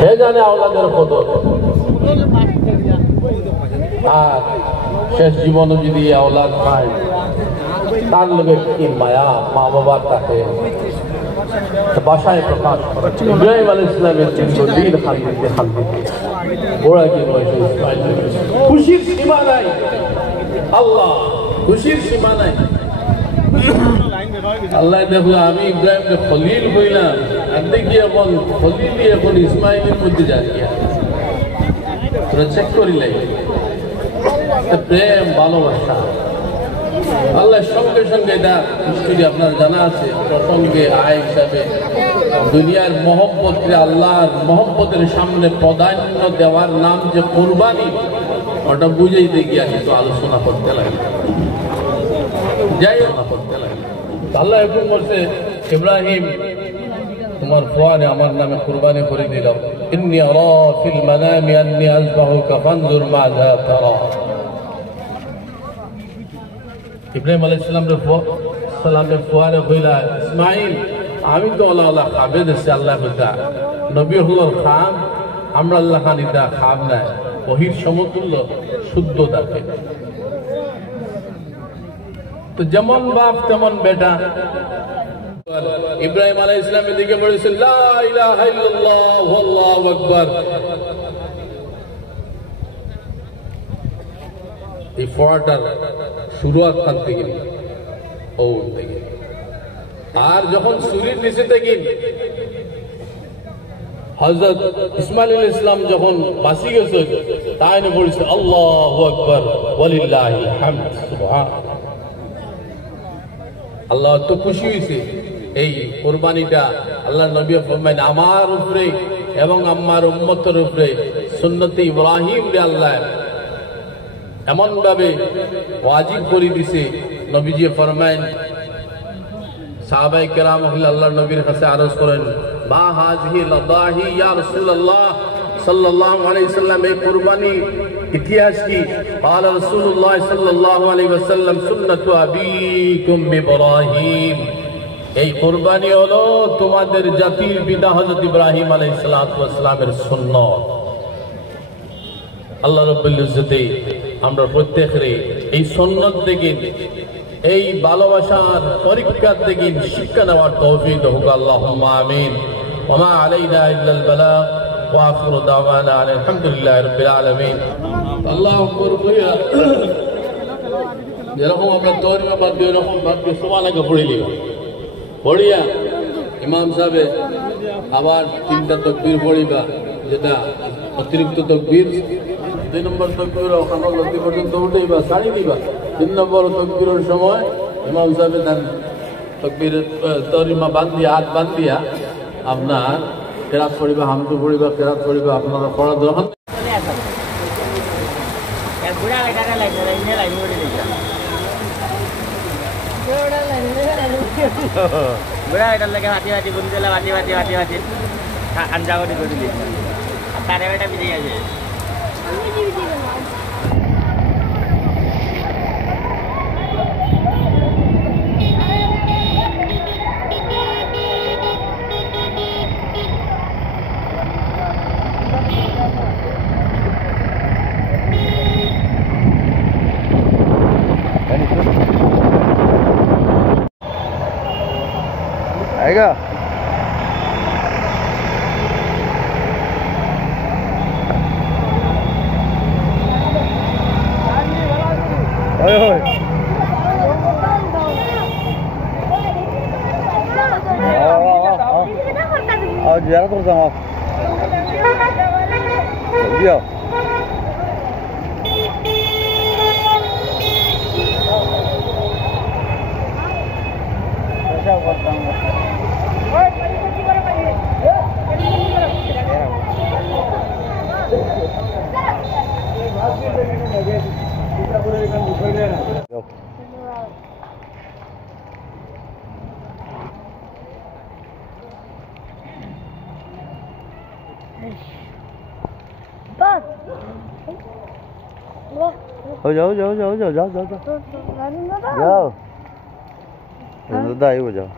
হে জানে আওলাদের কদর। আর শেষ জীবনে যদি আওলাদ পায় তার লোকে কি মায়া, মা বাবার তাকে বাসায় প্রকাশ। ইব্রাহিম আলাইহিস সালামের দীর্ঘদিন খান্দিতে খান্দিতে গোড়া কি খুশির সীমা নাই। আল্লাহ খুশির সীমা নাই। আল্লাহ দেখলো আমি ইব্রাহিমকে খলিল হইলাম, আর দেখি এখন খলিলই এখন ইসমাইলের মধ্যে যা গিয়া চেক করিলাই প্রেম ভালোবাসা। আল্লাহ সঙ্গে সঙ্গে এটা হিস্টোরি আপনার জানা আছে, প্রসঙ্গে আয় হিসাবে দুনিয়ার মহব্বতকে আল্লাহর মহব্বতের সামনে প্রাধান্য দেওয়ার নাম যে কুরবানি, ওটা বুঝাইতে গিয়া কিন্তু আলোচনা করতে লাগে, যাই করতে লাগে। আল্লাহ এরকম বলছে, ইব্রাহিম তোমার ফুয়ারে আমার নামে কুরবানি করে দিলাম। ইন্নী আরা ফিল মানামি আন্নী আযবাহুকা ফানজুর মাযা তারা। ইব্রাহিম আলাইহিস সালামের ফুয়ারে কইলা, ইসমাইল আমি তো আল্লাহ খাবে দেশে আল্লাহ কইতা নবী হলোর খাম, আমরা আল্লাহ খানিতা খাব নাই, ওহির সমতুল্য শুদ্ধ থাকে। তো যেমন বাপ তেমন বেটা। ইব্রাহিম আলাইহিস সালামের দিকে বলেছেন লা ইলাহা ইল্লাল্লাহ আল্লাহু আকবার। এই ফোয়াটার শুরুয়াত খান থেকে ও থেকে, আর যখন সুরির নিচে থেকে হযরত ইসমাইল আলাইহিস সালাম যখন বাঁচি গেছে, তাই না বলেছে আল্লাহু আকবার ওয়ালিল্লাহিল হামদ। সুবহানাল্লাহ। আল্লাহ তো খুশি হয়েছে এই কুরবানিটা। আল্লাহ নবী ফরমায়েন আমার উপরে এবং আমার উম্মতের উপরে সুন্নতে ইব্রাহিম রে আল্লাহ এমন ভাবে ওয়াজিব করে দিছে। নবীজি ফরমায়েন সাহাবায়ে কেরাম আল্লাহর নবীর কাছে আরজ করেন, মা হাযিহি লাদাহি ইয়া রাসূলুল্লাহ সাল্লাল্লাহু আলাইহি ওয়াসাল্লাম, এই কুরবানি ইতিহাস কি? قال رسول الله صلى الله عليه وسلم সুন্নাতু আবিকুম ইব্রাহিম, এই কুরবানি হলো তোমাদের জাতির পিতা হযরত ইব্রাহিম আলাইহিস সালাতু ওয়াস সালামের সুন্নাত। আল্লাহ রাব্বুল ইজ্জতে আমরা প্রত্যেকরে এই সুন্নাত থেকে, এই ভালোবাসার পরীক্ষা থেকে শিক্ষা নেওয়ার তৌফিক হোক। আল্লাহুম্মা আমিন। ওয়া মা আলাইনা ইল্লাল বালাগ ওয়া আখিরু দাওয়ানা আলহামদুলিল্লাহি রাব্বিল আলামিন। আল্লাহু আকবার কইয়া যেরকম আমরা তওরিমা বাদ দিয়ে এরকম ভাবকে সুবহানাকে পড়ে নিব, পড়িয়া ইমাম সাহেব আবার 3টা তাকবীর পড়িবা, যেটা অতিরিক্ত তাকবীর। 2 নম্বর তাকবীর ওখানে লক্ষ্য পর্যন্ত উঠাইবা, ছাড়ি দিবা। 3 নম্বর তাকবীরের সময় ইমাম সাহেব তার তাকবীরের তওরিমা বান্ধিয়া হাত বান্ধিয়া আপনার কেরাত পড়িবা, হামদু পড়িবা, কেরাত পড়িবা। আপনারা পড়া দরকার বুড়া এটার লাগে মাটি মাটি বুন দিলে মাটি মাটি মাটি মাটি আঞ্জা করে করে দিলি তারে বেটা বিজে গেছে। आएगा ओए ओए आओ जरा तो जाओ दियो ऐसा करता हूँ। जाओ जाओ जाओ जाओ जाओ जाओ जाओ जाओ जाओ